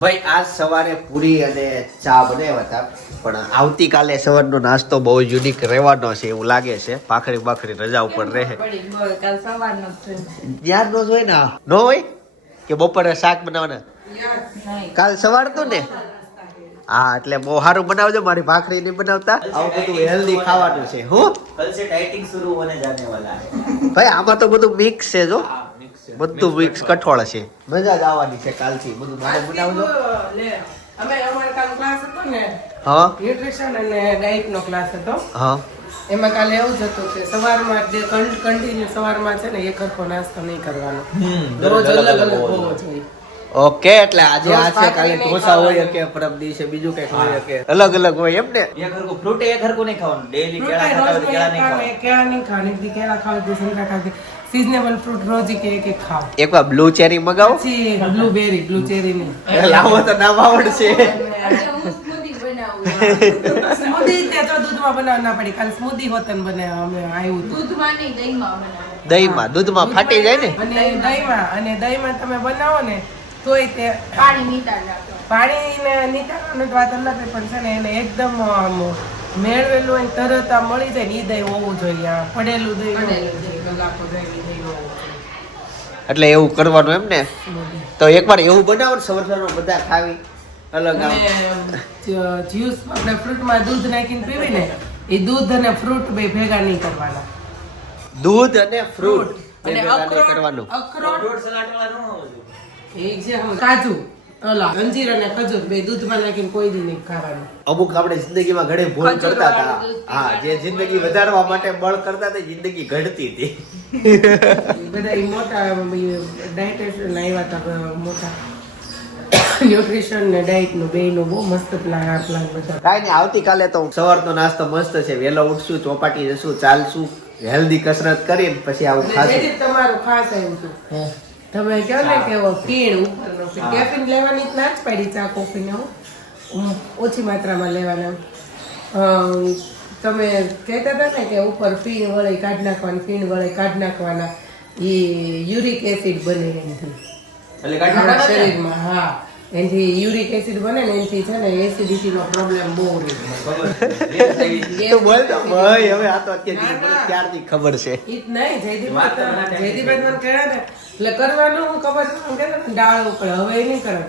ભાઈ આજ સવારે પૂરી અને ચા બનાવ્યા હતા પણ આવતીકાલે સવારનો નાસ્તો બહુ યુનિક રહેવાનો છે એવું લાગે છે. પાખરી પાખરી રજા ઉપર રહે. યારનો જ હોય ને નો હોય? કે બપોરે શાક બનાવવાના? કાલ સવાર તું ને? હા એટલે બહુ સારું બનાવજો મારી ભાખરી નહીં બનાવતા. આવું બધું હેલ્ધી ખાવાનું છે હું? ભાઈ આમાં તો બધું મિક્સ છે જો. બધું વિક્સ કઠોળ છે. મજા જ આવવાની છે કાલથી. બધું મારે બનાવજો. અમે અમારે કાલ ક્લાસ હતો ને હા? ન્યુટ્રિશન અને ડાયટ નો ક્લાસ હતો. હા. એમાં કાલે એવું જ હતું કે સવારમાં જે કન્ટિન્યુ સવારમાં છે ને એક હરખો નાસ્તો નહીં કરવાનો. રોજ અલગ અલગ હોવો જોઈએ. ઓકે એટલે આજે આ છે કાલે ઢોસા હોય કે પરબ દિવસે બીજું કઈ હોય કે? અલગ અલગ હોય એમ ને? એક હરકો ફ્રૂટ એક હરકો નહીં ખાવાનું. ડેલી કેળા ખાવાનું કેળા નહીં ખાવાનું. કેળા નહીં ખાવાની કેળા ખાવાની સંતરા ખાવાની સિઝનેબલ ફ્રૂટ રોજ એક એક એક ખાવ એકવાર બ્લુ ચેરી મગાવો પછી બ્લુબેરી બ્લુચેરી ને લાવો તો નામ આવડશે. સ્મૂધી તે તો દૂધમાં બનાવવા ના પડી કાલ સ્મૂધી હોતન બનાવવા અમે આવ્યું દૂધમાં નહીં, દહીંમાં બનાવું. દહીંમાં દૂધમાં ફાટી જાય ને અને દહીંમાં અને દહીંમાં તમે બનાવો ને તોય તે પાણી નીતાર નાખો. પાણીને નીતારવાની તો વાત અલગ પણ છે ને એને એકદમ મેળવેલું હોય તરત આ મળી જાય ને હોવું જોઈએ પડેલું દહીં એટલે એવું કરવાનું એમ ને? તો એકવાર એવું બનાવો ને સવારનો બધા ખાવી અલગ જ્યુસ આપણે ફ્રૂટમાં દૂધ નાખીને પીવી ને એ દૂધ અને ફ્રૂટ બે ભેગા નહીં કરવાના. દૂધ અને ફ્રૂટ બે ભેગા કરવાનું. અખરોટ. સલાડ વાળો એ જે કાજુ. ઓલા અંજીર અને ખજૂર બે દૂધમાં નાખીને કોઈ દી નહીં ખાવાનું. અમુક આપણે જિંદગીમાં ઘણી ભૂલ કરતા હતા. હા જે જિંદગી વધારવા માટે બળ કરતા હતા જિંદગી ઘડતી હતી. બધા ઈ મોટા ડાયટેશિયન આવ્યા હતા મોટા. ન્યુટ્રિશન ને ડાયટનું બે નું બહુ મસ્ત પ્લાન પ્લાન બધા. કાંઈ નહીં આવતીકાલે તો સવારનો નાસ્તો મસ્ત છે. વહેલો ઉઠશું ચોપાટી જશું ચાલશું હેલ્ધી કસરત કરીને પછી આવું ખાશું. તમારું ખાસ આવ્યું હતું તમે કહો ને કે ફીણ ઉપરનો કેફીન લેવાની જ ના જ પાડી ચા કોફી ને. ઓછી માત્રામાં લેવાના. તમે કહેતા હતા ને કે ઉપર ફીણ વળે કાઢ નાખવાના ફીણ વળે કાઢ નાખવાના. એ યુરિક એસિડ બને એમથી શરીરમાં હા. એનાથી યુરિક એસિડ બને ને એનાથી છે ને એસિડિટી નો પ્રોબ્લેમ બહુ રહે. તો બોલ તો ભાઈ હવે આ તો અત્યારે ત્યારથી ક્યારથી ખબર છે. ઈ નહીં જયદીપ. જયદીપભાઈ મને કહ્યા ને એટલે કરવાનું હું ખબર છે મને ને ડાળ ઉપર હવે એ નહીં કરે.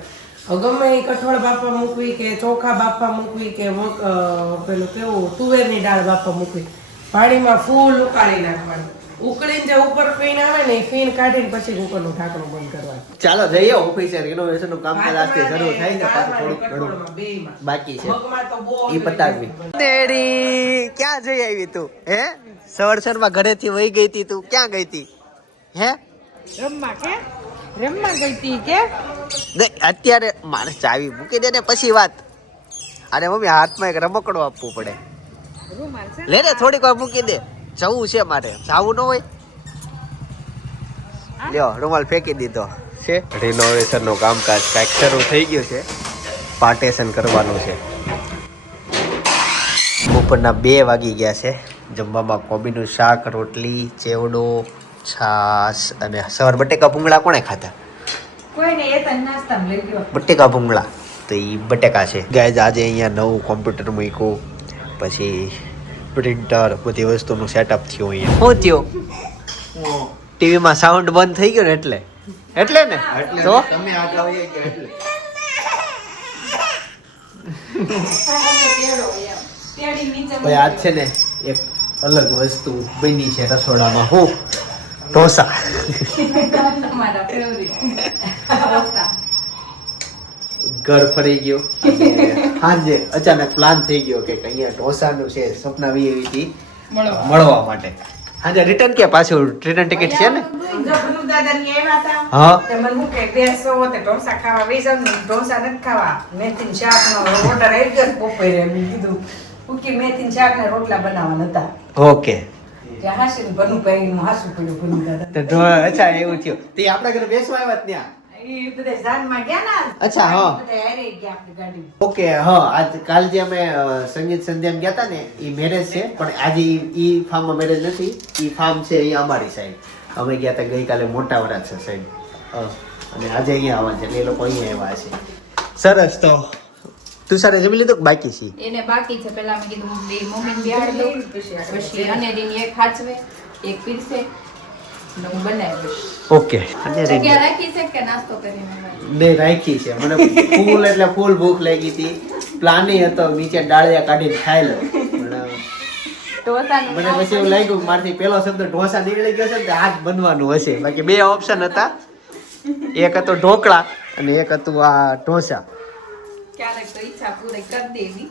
હવે ગમે એ કઠોળ બાપા મૂકવી કે ચોખા બાફવા મૂકવી કે પેલું કેવું તુવેરની દાળ બાફવા મૂકવી. પાણીમાં ફૂલ ઉકાળી નાખવાનું. ઉકળીને જે ઉપર ફીણ આવે ને ફીણ કાઢીને પછી કુકરનું ઢાંકણું બંધ કરવાનું. ચાલો જઈએ ઓફિસે. રિનોવેશનનું કામ આજથી જરૂર થાય ને પાછું થોડુંક ઘણું બાકી છે. એ પતાવી. તેડી ક્યાં જઈ આવી તું? હે? સવારમાં ઘરેથી વહી ગઈ તી તું. ક્યાં ગઈ તી? હે? રમવા કે? રમવા ગઈ તી કે? નહીં, અત્યારે મારે ચાવી મૂકી દે ને પછી વાત. અરે મમ્મી હાથમાં એક રમકડો આપવું પડે. લે ને થોડીક વાર મૂકી દે. જવું છે મારે. જવું ન હોય? લ્યો રૂમાલ ફેંકી દીધો. છે? રિનોવેશનનું કામકાજ કાંઈક શરૂ થઈ ગયું છે. પાર્ટેશન કરવાનું છે. બપોરના બે વાગી ગયા છે. જમવામાં કોબીનું શાક રોટલી ચેવડો છાશ અને સવાર બટેકા ભૂંગળા કોણે ખાધા? બટેકા ભૂંગળા. તો એ બટેકા છે. ગાય આજે અહીંયા નવું કોમ્પ્યુટર મૂક્યું. પછી પ્રિન્ટર બધી વસ્તુનું સેટઅપ થયું અહીંયા. શું થયું? ટીવીમાં સાઉન્ડ બંધ થઈ ગયો ને એટલે? એટલે ને? તો તમે આટલા ભાઈ આજ છે ને એક અલગ વસ્તુ બની છે રસોડામાં. હું? ઢોસા. ઘર ફરી ગયો. સાંજે અચાનક પ્લાન થઈ ગયો કે અહીંયા ઢોસાનું છે સપના વી એવી હતી મળવા. માટે. આજે રિટર્ન કે પાછું રિટર્ન ટિકિટ છે ને? હા. મને હું કે બેસો તે ઢોસા ખાવા બેસો ને ઢોસા નથી ખાવા. મેથી શાક નો ઓર્ડર આવી ગયો બપોરે. મેં કીધું ઉકી શાક ને રોટલા બનાવવાના હતા. ઓકે. હાસી ને ભાઈ નું હાસું પડ્યું દાદા અચ્છા એવું થયું. તે આપણા ઘરે બેસવા આવ્યા ત્યાં. અચ્છા, હા. ઓકે હા આજ કાલ જે અમે સંગીત સંધ્યામાં ગયા હતા ને એ મેરેજ છે પણ આજે ઈ ફાર્મમાં મેરેજ નથી ઈ ફાર્મ છે અહીંયા અમારી સાઈડ અમે ગયા હતા ગઈકાલે મોટા વરાછા સાઈડ અને આજે અહીંયા આવવા છે એટલે એ લોકો અહીંયા આવ્યા છે. સરસ તો તું સારે જમી લીધું કે બાકી છે? એને બાકી છે. પેલા મેં કીધું મમ્મી બિહાડી દઉં. પછી અનેરીની એક હાચવે એક પીરસે. ઓકે. અને રાખી છે કે નાસ્તો કરીને ને રાખી છે. મને ફૂલ એટલે ફૂલ ભૂખ લાગી હતી. પ્લાન હતો નીચે ડાળિયા કાઢીને ખાઈ લો મને પછી એવું લાગ્યું કે મારથી પેલો શબ્દ ઢોસા નીકળી ગયો છે ને હાથ બનવાનું હશે બાકી બે ઓપ્શન હતા. એક હતો ઢોકળા અને એક હતું આ ઢોસા. ક્યારેક તો ઈચ્છા પૂરી કરી દેવી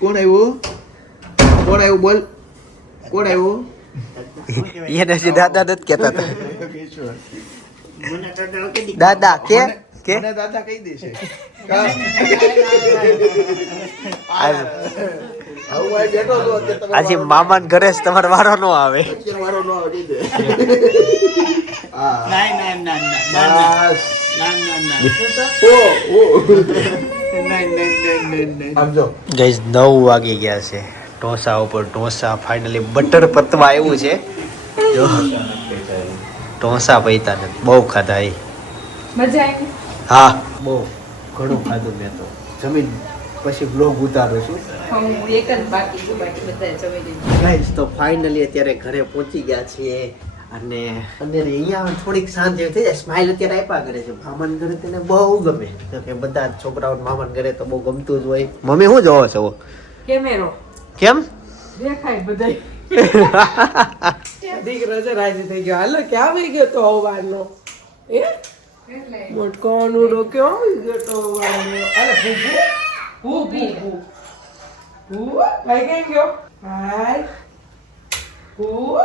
કોણ આવ્યું? કોણ આવ્યું બોલ? કોણ આવ્યું? એને જે દાદા કહેતા હતા. દાદા કે? કે? દાદા કહી દેશે આજે મામા ઘરે જ તમારો વારો નો આવે. વારો ન આવે ગઈઝ નવ વાગી ગયા છે. ઢોસા ઉપર ઢોસા ફાઇનલી બટર પતવા આવ્યું છે. ઢોસા પૈતા ને બહુ ખાધા એ. હા બહુ. ઘણું ખાધું મેં તો. જમીન પછી બ્લોગ ઉતારું છું. તો ફાઇનલી અત્યારે ઘરે પહોંચી ગયા છીએ અને અંદર અહીંયા થોડીક શાંતિ થઈ જાય. સ્માઇલ અત્યારે આપ્યા કરે છે. મામાન ઘરે તેને બહુ ગમે. તો કે બધા છોકરાઓ મામાન ઘરે તો બહુ ગમતું જ હોય. મમ્મી શું જોવો છો? કેમેરો. કેમ? દેખાય બધા દીકરો છે રાજી થઈ ગયો. હાલો ક્યાં આવી ગયો તો અવારનો એ મોટકો અનુડો ક્યાં આવી ગયો તો અવારનો અરે હું ભૂ ભૂ ભૂ ભૂ ભાઈ કેમ ગયો? ભાઈ ભૂ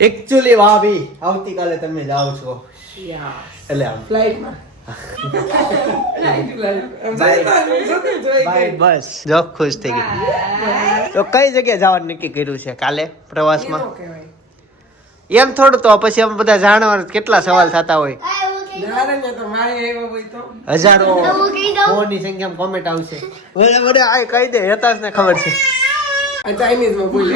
એકચ્યુઅલી ભાભી આવતીકાલે તમે જાઓ છો. એટલે ફ્લાઇટમાં બસ જો ખુશ થઈ ગઈ. તો કઈ જગ્યાએ જવાનું નક્કી કર્યું છે કાલે પ્રવાસમાં? એમ થોડું તો પછી અમે બધા જાણવા કેટલા સવાલ થતા હોય. હજારો ફોનની સંખ્યામાં કોમેન્ટ આવશે. મને આ કહી દે હેતાશ ને ખબર છે. ચાઇનીઝમાં બોલે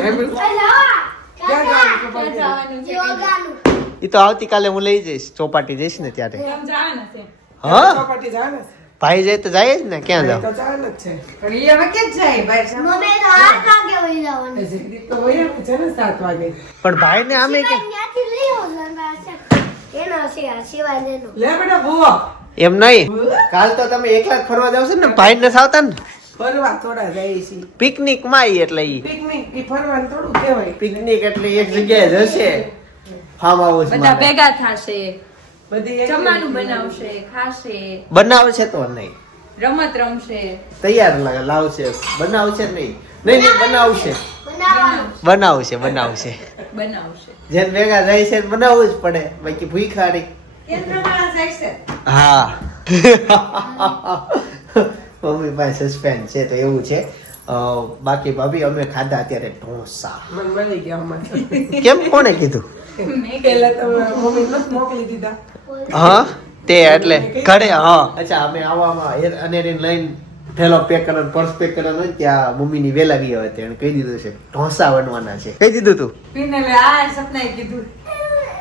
એ તો આવતીકાલે હું લઈ જઈશ ચોપાટી જઈશ ને ત્યારે. કેમ જવાના છે. હા? ચોપાટી? ભાઈ જાય તો જાય જ ને ક્યાં જાવ? તો જાને જ છે. પણ એ હવે કે જ જાય બહાર સામે. એ જગદીપ તો વહી છે ને સાત વાગે. પણ ભાઈ ને આમે કે લે બેટા ભૂવો. એમ નહીં. કાલ તો તમે એકલા જ ફરવા જાવ છો ને ભાઈ ને સાવતા ને? ફરવા થોડા જાય છે. પિકનિકમાં આવી એટલે ઈ. પિકનિક ઈ ફરવાનું થોડું કહેવાય. પિકનિક એટલે એક જગ્યાએ જશે. ફાર્મ હાઉસ બધા ભેગા થશે. બધી જમવાનું બનાવશે ખાશે. બનાવશે તો નહીં. રમત રમશે. તૈયાર લાવશે. બનાવશે નહીં. નહીં નહીં બનાવશે. બનાવશે બનાવશે. બનાવશે. જેમ ભેગા જાય છે બનાવવું જ પડે. બાકી ભૂખારી. હા. મમ્મી પાસે સસ્પેન્સ છે તો એવું છે. બાકી ભાભી અમે ખાધા અત્યારે ઢોસા. મને ગયા કેમ? કોણે કીધું? મેં પહેલા તો મમ્મી મોકલી દીધા. હા? તે એટલે. ઘરે હા. અચ્છા અમે આવવામાં અનેરીને લઈને થેલો પેક કરવાનો પર્સ પેક કરવાનો હોય ને ત્યાં મમ્મીની વેલા ગઈ હોય તેણે કહી દીધું છે ઢોસા બનવાના છે. કહી દીધું તું? પીને લે આ સપનાએ કીધું.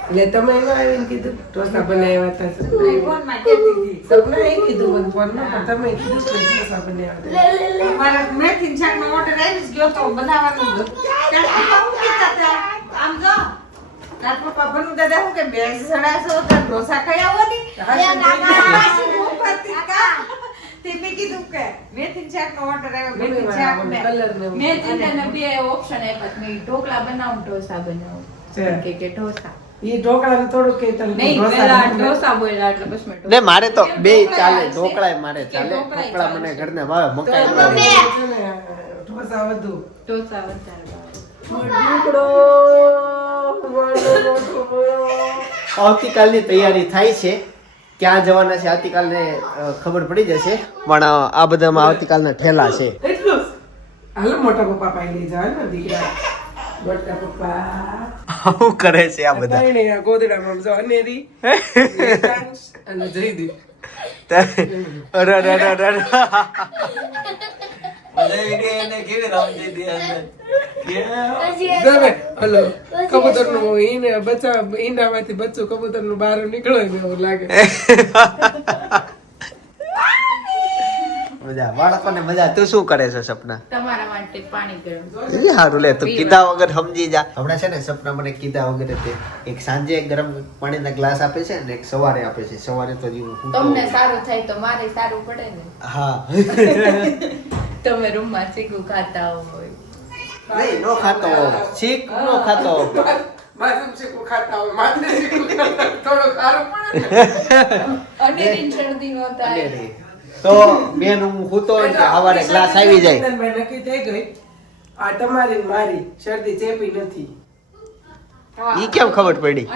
એટલે તમે એમાં આવીને કીધું? ઢોસા બનાવ્યા હતા. સપના એ કીધું મને ફોનમાં? પણ તમે કીધું કે ઢોસા બનાવ્યા. મારા મેથી શાકનો order આવી જ ગયો તો બનાવવાનું? આમ જો. તારા પપ્પા ભનુ દાદા હું કે બે જણા છો તો ઢોસા ખાઈ આવો ની? હાસી હું પડતી કા? તે મેં કીધું કે મેથી શાકનો order આવ્યો, મમ્મી મેથી શાક ને- કલર ને એવું. મેં ચિંતાને બે ઓપ્શન આપ્યા મેં ઢોકળા બનાવું ઢોસા બનાવું. કે કે ઢોસા. ઈ ઢોકળાને થોડું કે તમે ઢોસા ઢોસા બોલ્યા એટલે પછી મેં ને મારે તો બે ચાલે? ઢોકળા મારે ચાલે. ઢોકળા મને ઘર ને ભાવે તો મકાઈ ને, ઢોસા વધુ. ઢોસા વધારે આવતીકાલની તૈયારી થાય છે. ક્યાં જવાના છે આવતીકાલને ખબર પડી જશે. પણ આ બધામાં આવતીકાલના ઠેલા છે. હાલો મોટા પપ્પા પાસે લઈ જાઓ ને દીકરા. મોટા પપ્પા. આવું કરે છે આ બધા. આ ગોદડામાં જો અનેરી અને અરે, અરે, અરે, કબૂતરનું ઈને બચ્ચા ઈંડામાંથી બચ્ચું કબૂતરનું બહાર નીકળે એવું લાગે મજા બાળકોને મજા તું શું કરે છે સપના તમારા માટે પાણી ગરમ એ સારું લે તું કીધા વગર સમજી જા હમણાં છે ને સપના મને કીધા વગર તે એક સાંજે ગરમ પાણીના ગ્લાસ આપે છે ને એક સવારે આપે છે સવારે તો જીવ તો- તમને સારું થાય તો મારે સારું પડે ને. હા. તમે રૂમમાં ચીકુ ખાતા હોય. નહીં નો ખાતો. શીખ નો ખાતો. માથું ચીકુ ખાતા હોય? માથે ચીકુ ખાતા થોડો ખારો પડે અને શરદી નો થાય. તો બેન હું હૂતો એટલે હવારે ગ્લાસ આવી જાય. નક્કી થઈ ગઈ. આ તમારી મારી શરદી ચેપી નથી. ઈ કેમ ખબર પડી?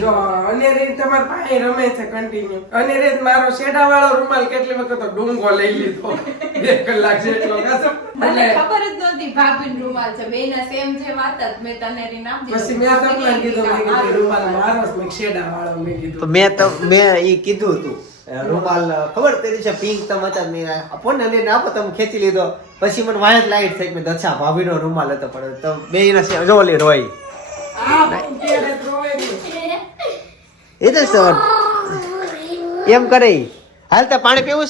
જો અનેરી તમાર પાસે રમે છે કન્ટિન્યુ અનેરી મારો શેડા વાળો રૂમાલ કેટલી વખત ડુંગો લઈ લીધો. બે કલાક જેટલો મને ખબર જ નહોતી ભાભીનો રૂમાલ છે. બેના સેમ છે વાત જ મેં તને નામ દીધું. પછી મેં તમને કીધું મેં કીધું રૂમાલ મારો. મેં શેડા વાળો મેં તો મેં તો મેં ઈ કીધું હતું રૂમાલ ખબર તેરી છે પિંક તમ હતા મેં આપો ને લઈને આપો તમે ખેંચી લીધો. પછી મને વાયર લાઈટ થઈ મેં દચ્છા ભાભીનો રૂમાલ હતો પણ તો બે ના જો ઓલી રોઈ. એ તો સર એમ કરે. હાલ તો પાણી પીવું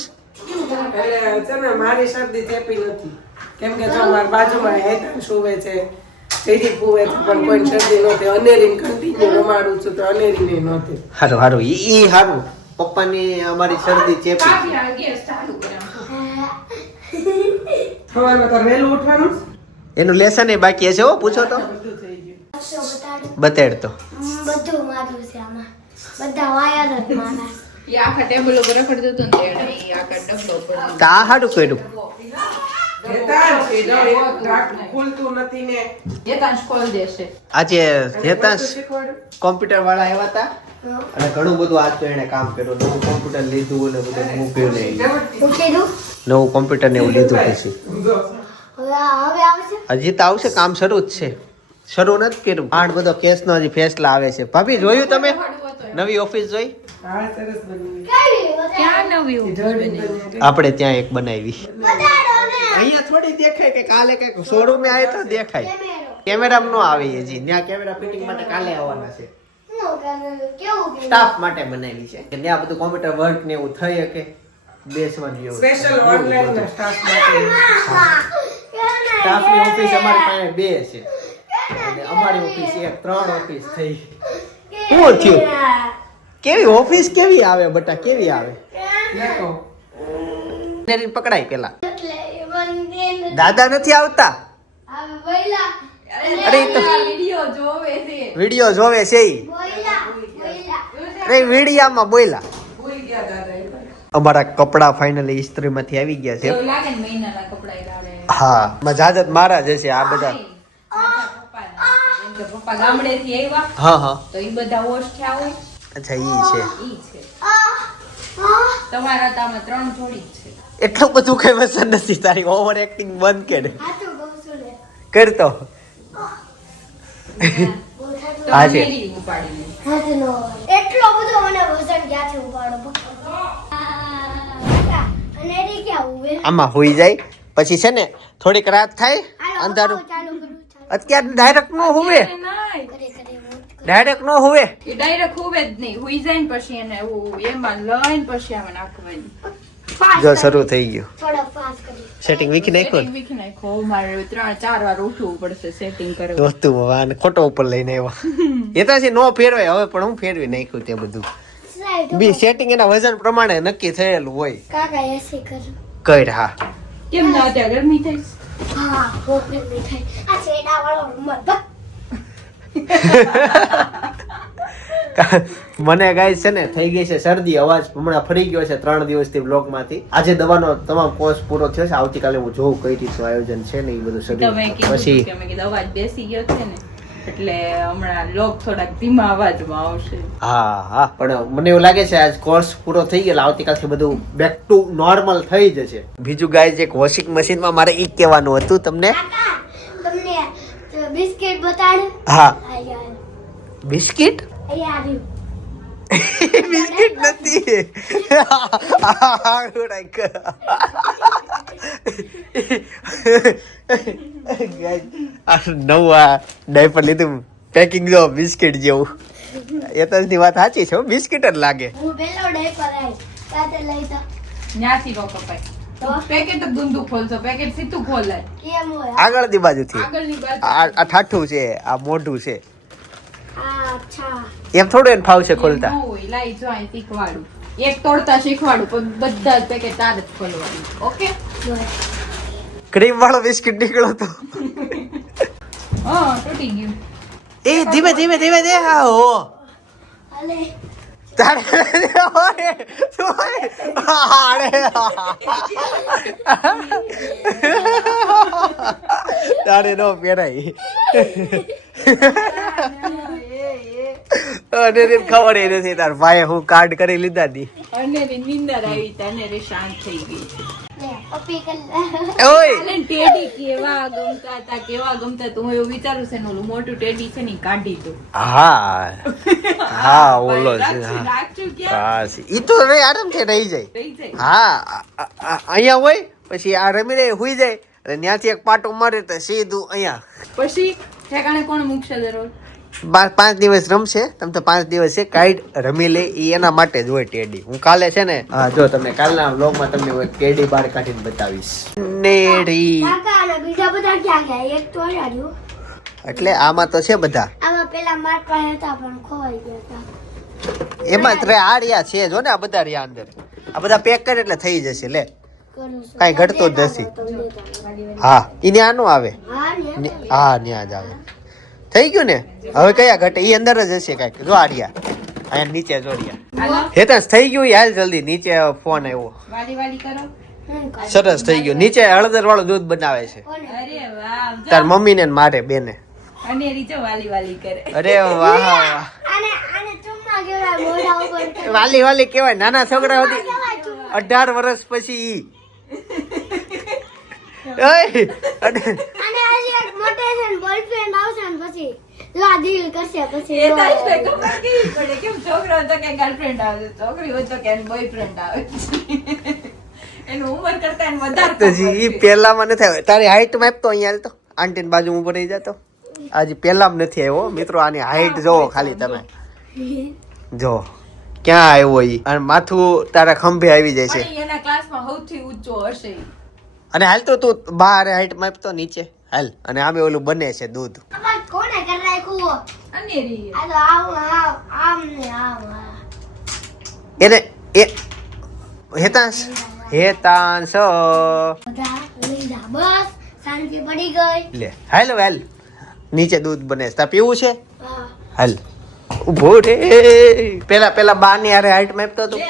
છે? ને મારી શરદી ચેપી નથી. કેમ કે જો મારી બાજુમાં હેતન સુવે છે સીધી પૂવે છે પણ કોઈ શરદી નહોતી અનેરીને કન્ટિન્યુ રમાડું છું તો અનેરીને નહોતી હારું હારું. એ સારું પપ્પાની અમારી શરદી ચેપી. એનું લેસન એ બાકી હશે હો પૂછો તો. બતાડ? તો બધું મારું છે આમાં. બધા વાયર જ મારા. આખા ટેબલ ઉપર રખડતું ને તેણે આખા ડબ્બો તો કર્યું? આજે હેતાંશ. કોમ્પ્યુટર વાળા આવ્યા હતા. અને ઘણું બધું આજ તો એને કામ કર્યું. નવું કોમ્પ્યુટર લીધું ને બધું મૂક્યું ને નવું કોમ્પ્યુટર ને એવું લીધું પછી. જો, હવે આ- હવે આવશે? હજી તો આવશે કામ શરૂ જ છે. શરૂ નથી કર્યું. આઠ બધો કેસનો હજી ફેસલા આવે છે. ભાભી જોયું તમે? નવી ઓફિસ જોઈ. આપણે ત્યાં એક બનાવી. અહીંયા થોડી દેખાય કે કાલે કંઈક શોરૂમ આવે તો દેખાય. કેમેરા. કેમેરામાં નો આવે હજી. ત્યાં કેમેરા ફિટિંગ માટે કાલે આવવાના છે. સ્ટાફ માટે બનાવી છે. ત્યાં બધું કોમ્પ્યુટર વર્ક ને એવું થઈ શકે. બેસવાનું જેવું. સ્પેશિયલ ઓનલાઈન સ્ટાફ માટે. સ્ટાફની ઓફિસ અમારી પાસે બે છે. અને અમારી ઓફિસ એક ત્રણ ઓફિસ થઈ. શું થયું? કેવી ઓફિસ કેવી આવે બટા કેવી આવે? પકડાય પેલા. દાદા નથી આવતા? અરે વિડિયો જોવે છે. વિડિયો જોવે છે ઈ. બોયલા બોયલા અરે વિડિયામાં બોયલા. અમારા કપડા ફાઇનલી ઇસ્ત્રીમાંથી આવી ગયા છે. હા મજાજત મારા જ હશે આ બધા. પપ્પા ગામડેથી આવ્યા હા હા. તો એ બધા વોશ થયા હોય. અચ્છા ઈ છે. ઈ છે. તમારા તામાં ત્રણ જોડી છે. એટલું બધું કઈ વસન નથી તારી ઓવર એક્ટિંગ બંધ કરે. કરતો હા. છે. એટલો બધો મને ક્યાંથી ઉપાડો? આમાં હોઈ જાય. પછી છે ને થોડીક રાત થાય અંધારું. અત્યારે ડાયરેક્ટ નો હોવે. ડાયરેક્ટ નો હોવે. એ ડાયરેક્ટ હોવે જ નહીં. હુઈ જાય ને પછી એને એમાં લઈને પછી આમાં નાખવાની. જો શરૂ થઈ ગયું. થોડો fast કરી. સેટિંગ વીખી નાખ્યું વીખી નાખો મારે ત્રણ ચાર વાર ઉઠવું પડશે સેટિંગ કરવા. વસ્તુ આને ખોટો ઉપર લઈને આવ્યો. એ તો છે નો ફેરવાય. હવે પણ હું ફેરવી નાખ્યું તે બધું. બી સેટિંગ એના વજન પ્રમાણે નક્કી થયેલું હોય. કાકા એસી કર કર હા કેમ ના ત્યાં ગરમી થઈ હા, આ. મને ગાય છે ને થઈ ગઈ છે શરદી અવાજ હમણાં ફરી ગયો છે ત્રણ દિવસથી બ્લોકમાંથી આજે દવાનો તમામ કોર્સ પૂરો થયો છે આવતીકાલે હું જોઉં કઈ રીતનું આયોજન છે ને એ બધું શરદી પછી અવાજ બેસી ગયો છે ને એટલે હમણાં લોક થોડાક ધીમા અવાજમાં આવશે હા હા પણ મને એવું લાગે છે આજ કોર્સ પૂરો થઈ ગયો આવતીકાલથી બધું બેક ટુ નોર્મલ થઈ જશે બીજું ગાય એક વોશિંગ મશીનમાં મારે ઈ કહેવાનું હતું તમને તમને બિસ્કિટ બતાડ હા બિસ્કિટ આવ્યું બિસ્કિટ નથી આ નવું આ ડાયપર લીધું. પેકિંગ જો બિસ્કિટ જેવું. એતનની વાત સાચી છે હો, બિસ્કિટ જ લાગે. હું પેલો ડાયપર કાતે લઈ તો. ન્યાસી નો કપાય પેકેટ જ દૂંધું પેકેટ સીધું ખોલાય કેમ હોય? આગળની બાજુથી. આગળની બાજુ. આ આ ઠાઠું છે આ મોઢું છે. એમ થોડું એને ફાવશે ખોલતા. લાઈ જો અહીં શીખવાડું એક તોડતા શીખવાડું પણ બધા જ પેકેટ તાર જ ખોલવાનું. ઓકે? ક્રીમ વાળો બિસ્કિટ નીકળો તો. હા તૂટી ગયું. એ ધીમે ધીમે ધીમે દે હા હો. તારે નો પહેરાય. અને રે ખબર એ નથી તાર ભાઈ હું કાર્ડ કરી લીધા દી. અને નીંદર આવી તને રે શાંત થઈ ગઈ લે પપ્પી કર ઓય! અલે ટેડી કેવા ગમતા હતા કેવા ગમતા તું એવું વિચારું છે ને ઓલું મોટું ટેડી છે ને ઈ કાઢી દો હા. હા ઓલો છે રાખશું હા. રાખશું ક્યાં? હા ઈ તો આરામથી રહી જાય. હા આ- આ- આ- અહીંયા હોય પછી આ રમી રહી હુઈ જાય. અને ત્યાંથી એક પાટો મારે તો સીધું અહીંયા. પછી ઠેકાણે કોણ મૂકશે દરરોજ? બા- પાંચ દિવસ રમશે તમે તો પાંચ દિવસ છે કાઈડ રમી લે એ એના માટે જ હોય ટેડી. હું કાલે છે ને હા જો તમને કાલના વ્લોગમાં તમને હું કેડી ટેડી બાર કાઢીને બતાવીશ. નેડી. બીજા બધા ક્યાં ગયા? એક તો એટલે આમાં તો છે બધા. આમાં પેલા માર પાસે હતા પણ ખોવાઈ ગયા હતા. એમાં ત્રે આ રહ્યા છે જો ને આ બધા રહ્યા અંદર. આ બધા પેક કરે એટલે થઈ જશે લે. કાંઈ ઘટતું જ નથી. હા એ ન્યા આવે હા ન્યા જ આવે. થઈ ગયું ને? હવે કયા ઘટે? એ અંદર જ હશે કાંઈક. જો આ અહીંયા નીચે જો રહ્યા. તો હેતાંશ થઈ ગયું હાલ જલ્દી. નીચે ફોન આવ્યો. વાલી વાલી કરો. હું કરું. સરસ થઈ ગયું. નીચે હળદર વાળું દૂધ બનાવે છે. તાર મમ્મી ને મારે બેને. અને રીચો વાલી વાલી કરે. અરે વાહ વાલી વાલી કેવાય નાના છોકરા હતી અઢાર વર્ષ પછી ઈ ઓય, અઢ- અને હજી એક મોટે છે ને બોયફ્રેન્ડ આવશે ને પછી લા દિલ કરશે પછી એ તારી રોવા તો ખબર કેવી પડે? કેમ છોકરો હોય તો કે ગર્લફ્રેન્ડ આવે છે છોકરી હોય તો કે બોયફ્રેન્ડ આવે. છે એનું ઉંમર કરતા એને વધારે તો ખબર જી ઈ છે. પેલામાં નથી આવ્યો. તારી હાઈટ માપ તો અહીંયા તો. આંટી બાજુ ઊભો રહી જતો. આજે પેલા નથી આવ્યો મિત્રો આની હાઈટ જોવો ખાલી તમે. જો ક્યાં આવ્યો ઈ? અને માથું તારા ખંભે આવી જાય છે. એના ક્લાસમાં સૌથી ઊંચો હશે. અને હાલ તો તું બહાર હાઈટ માપ તો નીચે. હાલ. અને આમે ઓલું બને છે દૂધ. કોને કરી નાખ્યું આવું ને. એને એ હેતાંશ. હેતાંશ. બસ શાંતિ પડી ગઈ. લે હાલ હાલ. નીચે દૂધ બને છે. પીવું છે? હા. હાલ. ઊભો રે. પેલા પેલા બા ની હારે હાઈટ માપતો તું.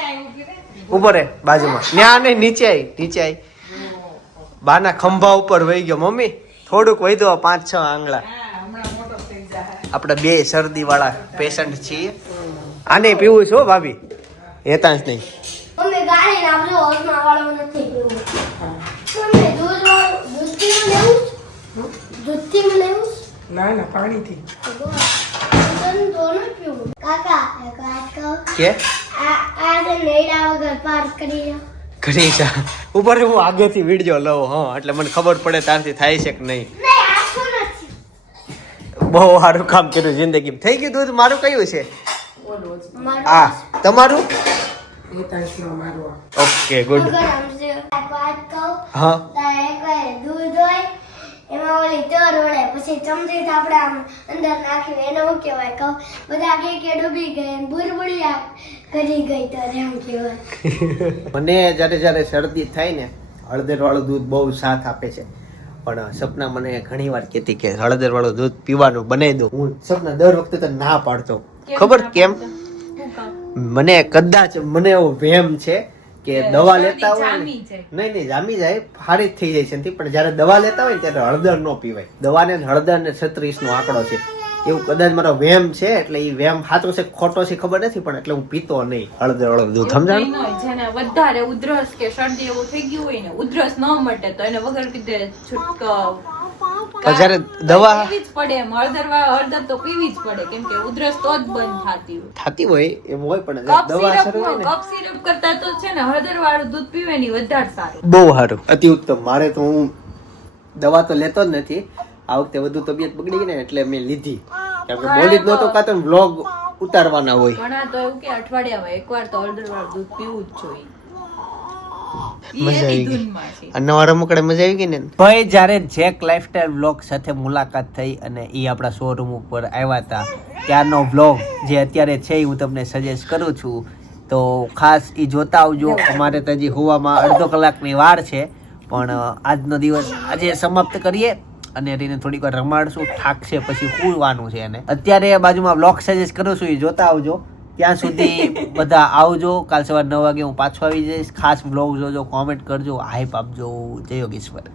ઊભો રે. બાજુમાં. ન્યા નહીં નીચે આઈ નીચે આઈ બાના ખંભા ઉપર વહી ગયો મમ્મી થોડુંક વહી પાંચ છ આંગળા આપણે બે શરદી વાળા પેશન્ટ છીએ આને પીવું છો ભાભી ભાભી જ નહીં ના ના પાણીથી કાકા કે આ આ નેડા વગર પાર કરી છે ઉપર હું આગળથી વીડિયો લઉં હા. એટલે મને ખબર પડે ત્યારથી થાય છે કે નહીં. બહુ સારું કામ કર્યું જિંદગી થઈ ગયું દૂધ મારું કયું છે? આ તમારું? ઓકે ગુડ હા. એમાં ઓલી તર વળે. પછી ચમચી આપણે આમ અંદર નાખ્યું એને શું કહેવાય કહું? બધા કે કે ડૂબી ગઈ ને બુરબુડિયા કરી ગઈ તર એમ કહેવાય. મને જ્યારે જ્યારે શરદી થાય ને હળદર વાળું દૂધ બહુ સાથ આપે છે. પણ સપના મને ઘણી વાર કહેતી કે હળદર વાળું દૂધ પીવાનું બનાવી દો. હું સપના દર વખતે તો ના પાડતો. ખબર કેમ? મને કદાચ મને એવો વહેમ છે કે દવા લેતા હોય. નહીં નહીં જામી જાય. હારી થઈ જાય છે પણ જ્યારે દવા લેતા હોય ત્યારે હળદર ન પીવાય. દવાને હળદર ને છત્રીસ નો આંકડો છે. એવું કદાચ મારો વેમ છે એટલે એ વેમ સાચો છે ખોટો છે ખબર નથી પણ એટલે હું પીતો નહીં. હળદર હળદર દૂધ સમજાણ. જેને વધારે ઉધરસ કે શરદી એવું થઈ ગયું હોય ને ઉધરસ ન મટે તો એને વગર કીધે છૂટકો જ્યારે દવા પીવી જ પડે એમ હળદર હળદર તો પીવી જ પડે કેમ કે ઉધરસ તો જ બંધ થતી હોય. થતી હોય એમ હોય પણ દવા સિરપ હોય ને. કફ સિરપ કરતા તો છે ને હળદર વાળું દૂધ પીવે ની વધારે સારું. બહુ સારું. અતિ ઉત્તમ. મારે તો હું દવા તો લેતો જ નથી. આ વખતે વધુ તબિયત બગડી ગઈ ને એટલે મેં લીધી. કેમ કે બોલી જ નહોતો કાતો વ્લોગ ઉતારવાના હોય. ઘણા તો એવું કે અઠવાડિયામાં એકવાર તો હળદર વાળું દૂધ પીવું જ જોઈએ. મજા આવી ગઈ. અને નવા રમકડે મજા આવી ગઈ ને? ભાઈ જ્યારે જેક લાઈફસ્ટાઈલ વ્લોગ સાથે મુલાકાત થઈ અને એ આપણા શોરૂમ ઉપર આવ્યા હતા ત્યારનો વ્લોગ જે અત્યારે છે એ હું તમને સજેસ્ટ કરું છું. તો ખાસ એ જોતા આવજો. અમારે તો હજી હોવામાં અડધો કલાકની વાર છે. પણ આજનો દિવસ આજે સમાપ્ત કરીએ અને એને થોડીક વાર રમાડશું થાકશે પછી હુવાનું છે એને. અત્યારે બાજુમાં વ્લોગ સજેસ્ટ કરું છું એ જોતા આવજો. ત્યાં સુધી બધા આવજો. કાલ સવાર નવ વાગે હું પાછો આવી જઈશ. ખાસ બ્લોગ જોજો કોમેન્ટ કરજો. હાઈપ આપજો. જય યોગેશ્વર.